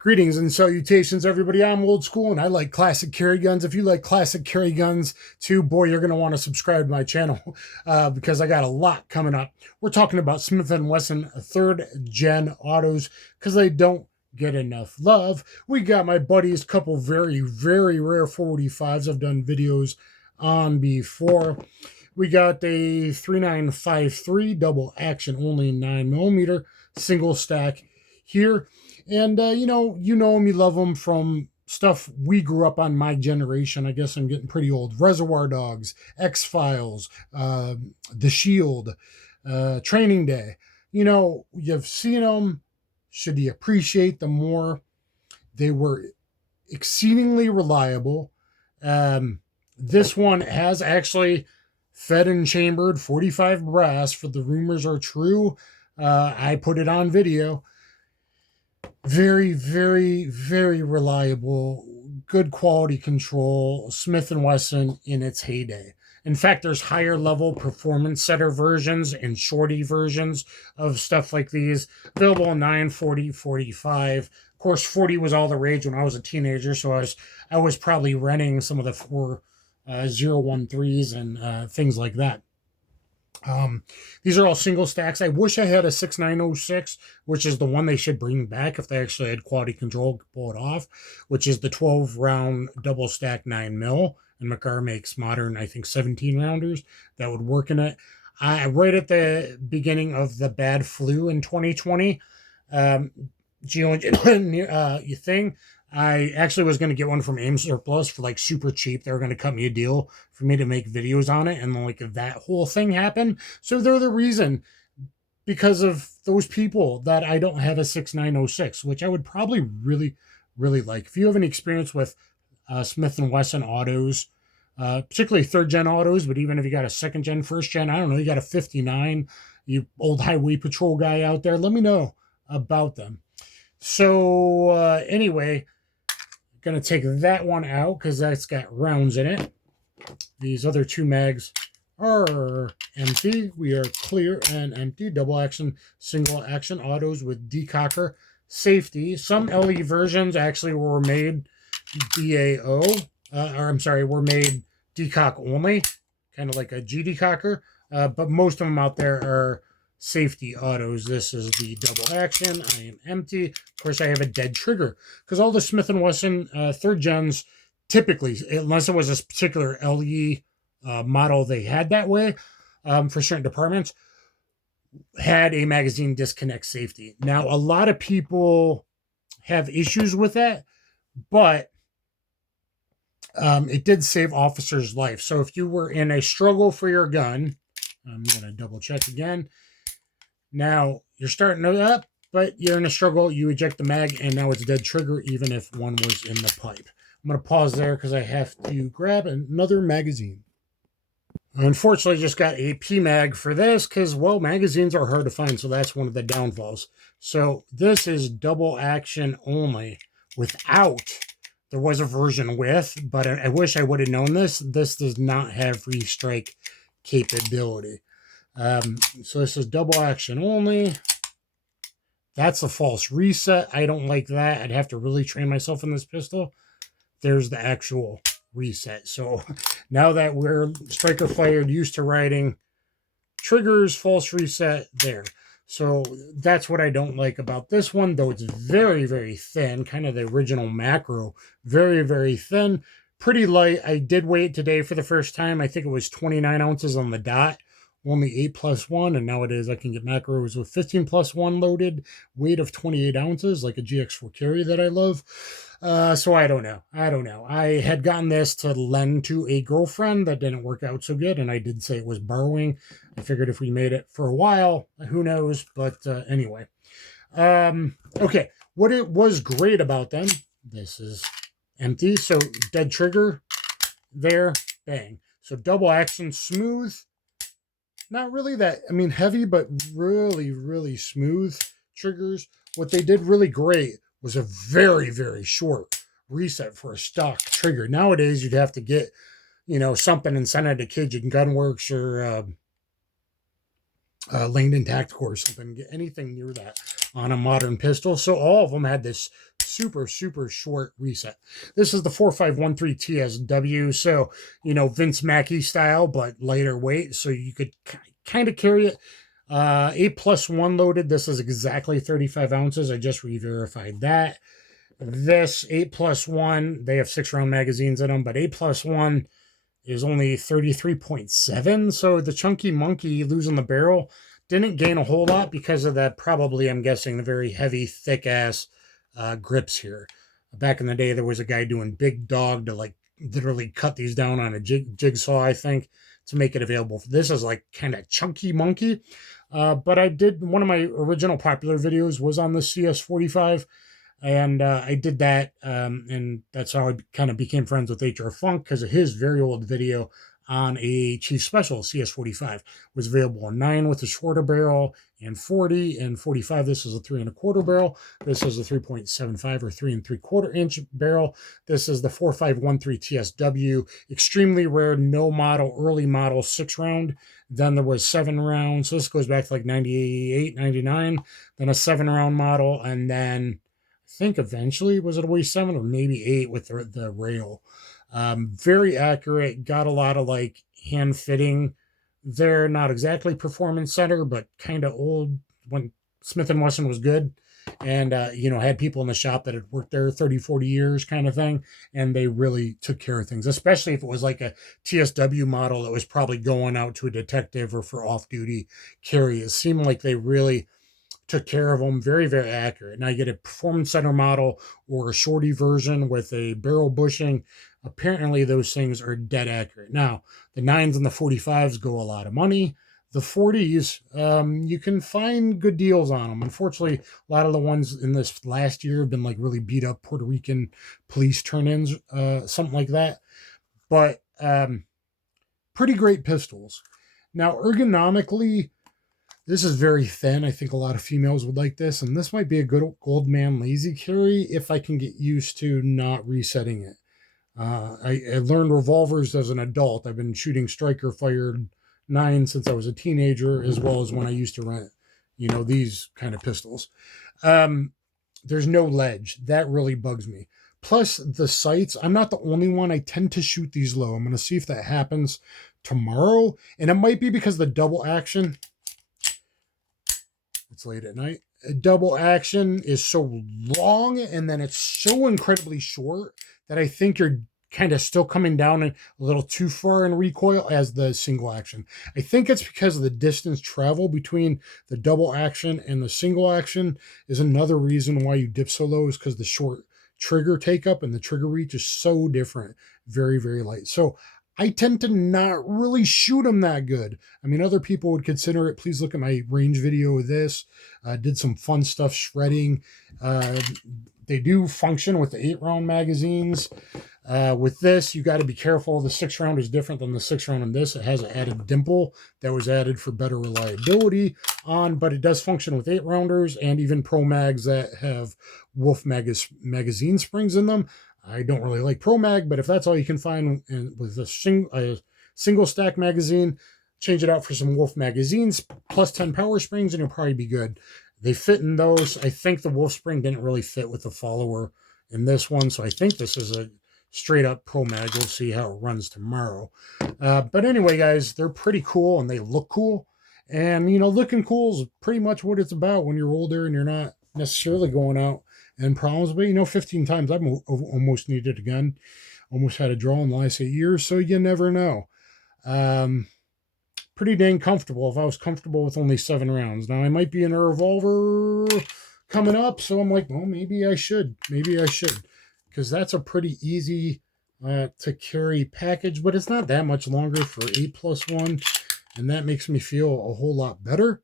Greetings and salutations, everybody. I'm old school and I like classic carry guns. If you like classic carry guns too, boy, you're going to want to subscribe to my channel because I got a lot coming up. We're talking about Smith Wesson 3rd gen autos because they don't get enough love. We got my buddy's couple very, very rare 45s I've done videos on before. We got a 3953 double action only 9mm single stack here. And, you know them, you love them from stuff we grew up on, my generation. I guess I'm getting pretty old. Reservoir Dogs, X-Files, The Shield, Training Day. You know, you've seen them. Should you appreciate them more? They were exceedingly reliable. This one has actually fed and chambered 45 brass, for the rumors are true. I put it on video. Very, very, very reliable, good quality control, Smith & Wesson in its heyday. In fact, there's higher level performance center versions and shorty versions of stuff like these, available in 9, 40, 45. Of course, 40 was all the rage when I was a teenager, so I was probably renting some of the 4013s and things like that. These are all single stacks. I wish I had a 6906, which is the one they should bring back if they actually had quality control to pull it off, which is the 12 round double stack 9mm. And McCar makes modern, I think, 17 rounders that would work in it. Right at the beginning of the bad flu in 2020, thing, I actually was going to get one from AIM Surplus for like super cheap. They were going to cut me a deal for me to make videos on it. And like that whole thing happened. So they're the reason, because of those people, that I don't have a 6906, which I would probably really, really like. If you have any experience with Smith & Wesson autos, particularly 3rd gen autos, but even if you got a 2nd gen, 1st gen, I don't know, you got a 59, you old highway patrol guy out there, let me know about them. So anyway, going to take that one out because that's got rounds in it. These other two mags are empty. We are clear and empty. Double action, single action autos with decocker safety. Some LE versions actually were made were made decock only, kind of like a G decocker. But most of them out there are safety autos. This is the double action. I am empty. Of course, I have a dead trigger because all the Smith & Wesson 3rd gens, typically, unless it was a particular LE model they had that way for certain departments, had a magazine disconnect safety. Now, a lot of people have issues with that, but it did save officers' life. So if you were in a struggle for your gun, I'm going to double check again. Now, you're starting to up, but you're in a struggle. You eject the mag, and now it's dead trigger, even if one was in the pipe. I'm going to pause there because I have to grab another magazine. I unfortunately just got a PMag for this because, well, magazines are hard to find, so that's one of the downfalls. So this is double action only without. There was a version with, but I wish I would have known this. This does not have restrike capability. So this is double action only. That's a false reset. I don't like that. I'd have to really train myself in this pistol. There's the actual reset. So now that we're striker fired, used to riding triggers, false reset there. So that's what I don't like about this one, though it's very, very thin, kind of the original macro, very, very thin, pretty light. I did weigh it today for the first time. I think it was 29 ounces on the dot. Only 8+1, and nowadays I can get macros with 15+1 loaded, weight of 28 ounces, like a GX4 carry that I love. So I don't know. I had gotten this to lend to a girlfriend. That didn't work out so good, and I did say it was borrowing. I figured if we made it for a while, who knows? But anyway. Okay, what it was great about them, this is empty, so dead trigger there, bang. So double action, smooth. Not really that, I mean, heavy, but really, really smooth triggers. What they did really great was a very, very short reset for a stock trigger. Nowadays, you'd have to get, something and send it to Cajun Gunworks or Langdon Tactical or something, get anything near that on a modern pistol. So all of them had this super, super short reset. This is the 4513tsw, so, you know, Vince Mackey style, but lighter weight, so you could kind of carry it. 8+1 loaded. This is exactly 35 ounces. I just re-verified that. This 8+1, they have 6-round magazines in them, but 8+1 is only 33.7. So the chunky monkey losing the barrel didn't gain a whole lot because of that, probably, I'm guessing, the very heavy, thick-ass grips here. Back in the day, there was a guy doing Big Dog to, like, literally cut these down on a jigsaw, I think, to make it available. This is, like, kind of chunky monkey. But I did, one of my original popular videos was on the CS45, and I did that, and that's how I kind of became friends with HR Funk, because of his very old video on a Chief Special CS45. Was available in 9 with a shorter barrel, and 40 and 45. This is a 3 1/4 barrel. This is a 3.75 or 3 3/4 inch barrel. This is the 4513tsw. Extremely rare, no model, early model, 6-round. Then there was 7 rounds. So this goes back to like 98, 99. Then a 7-round model, and then I think eventually, was it a way 7 or maybe 8 with the rail. Very accurate, got a lot of like hand fitting there, not exactly performance center, but kind of old when Smith Wesson was good. And, you know, had people in the shop that had worked there 30, 40 years kind of thing. And they really took care of things, especially if it was like a TSW model that was probably going out to a detective or for off-duty carry. It seemed like they really took care of them. Very, very accurate. Now you get a performance center model or a shorty version with a barrel bushing. Apparently those things are dead accurate. Now, the 9s and the 45s go a lot of money. The 40s, you can find good deals on them. Unfortunately, a lot of the ones in this last year have been like really beat up Puerto Rican police turn-ins, something like that. But pretty great pistols. Now, ergonomically, this is very thin. I think a lot of females would like this, and this might be a good old man lazy carry if I can get used to not resetting it. I learned revolvers as an adult. I've been shooting striker fired 9 since I was a teenager, as well as when I used to rent, you know, these kind of pistols. There's no ledge. That really bugs me. Plus the sights. I'm not the only one. I tend to shoot these low. I'm going to see if that happens tomorrow. And it might be because the double action, it's late at night. A double action is so long and then it's so incredibly short that I think you're kind of still coming down a little too far in recoil as the single action. I think it's because of the distance travel between the double action and the single action is another reason why you dip so low, is because the short trigger take up and the trigger reach is so different. Very, very light. So I tend to not really shoot them that good. I mean, other people would consider it. Please look at my range video of this. Did some fun stuff shredding. They do function with the 8-round magazines. With this, you got to be careful. The 6-round is different than the 6-round in this. It has an added dimple that was added for better reliability on, but it does function with 8-rounders and even Pro Mags that have Wolf magazine springs in them. I don't really like Pro Mag, but if that's all you can find with a single stack magazine, change it out for some Wolf magazines plus 10 power springs and you'll probably be good. They fit in those. I think the Wolf spring didn't really fit with the follower in this one, so I think this is a straight up Pro Mag. We'll see how it runs tomorrow. But anyway, guys, they're pretty cool and they look cool. And, you know, looking cool is pretty much what it's about when you're older and you're not necessarily going out and problems. But, you know, 15 times I've almost needed a gun. Almost had a draw in the last 8 years, so you never know. Pretty dang comfortable if I was comfortable with only 7 rounds. Now, I might be in a revolver coming up, so I'm like, well, maybe I should. Maybe I should. Because that's a pretty easy to carry package, but it's not that much longer for 8+1, and that makes me feel a whole lot better.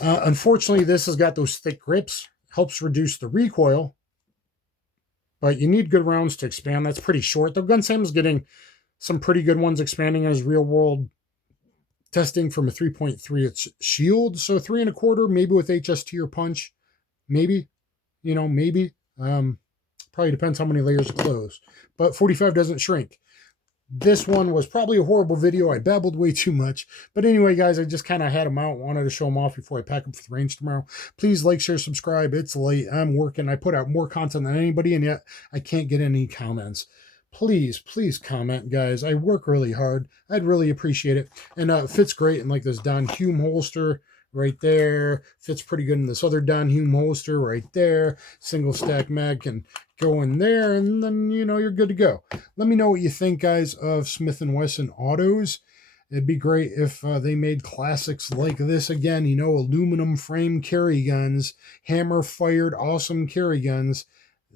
Unfortunately, this has got those thick grips. Helps reduce the recoil, but you need good rounds to expand. That's pretty short. The Gun Sam's getting some pretty good ones expanding in his real world testing from a 3.3 its shield. So 3 1/4, maybe with HST or punch, maybe, you know, maybe. Probably depends how many layers of clothes. But 45 doesn't shrink. This one was probably a horrible video. I babbled way too much. But anyway, guys, I just kind of had them out. Wanted to show them off before I pack them for the range tomorrow. Please like, share, subscribe. It's late. I'm working. I put out more content than anybody, and yet I can't get any comments. Please comment, guys. I work really hard. I'd really appreciate it. And it fits great in like this Don Hume holster right there. Fits pretty good in this other Don Hume holster right there. Single stack mag can go in there, and then, you know, you're good to go. Let me know what you think, guys, of Smith & Wesson autos. It'd be great if they made classics like this again, you know, aluminum frame carry guns, hammer fired awesome carry guns.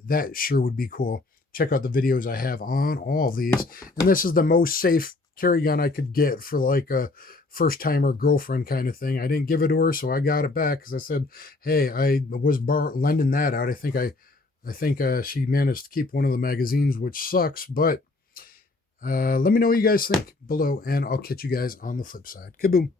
That sure would be cool. Check out the videos I have on all of these. And this is the most safe carry gun I could get for like a first-timer girlfriend kind of thing. I didn't give it to her, so I got it back because I said, hey, I was lending that out. I think she managed to keep one of the magazines, which sucks, but let me know what you guys think below, and I'll catch you guys on the flip side. Kaboom.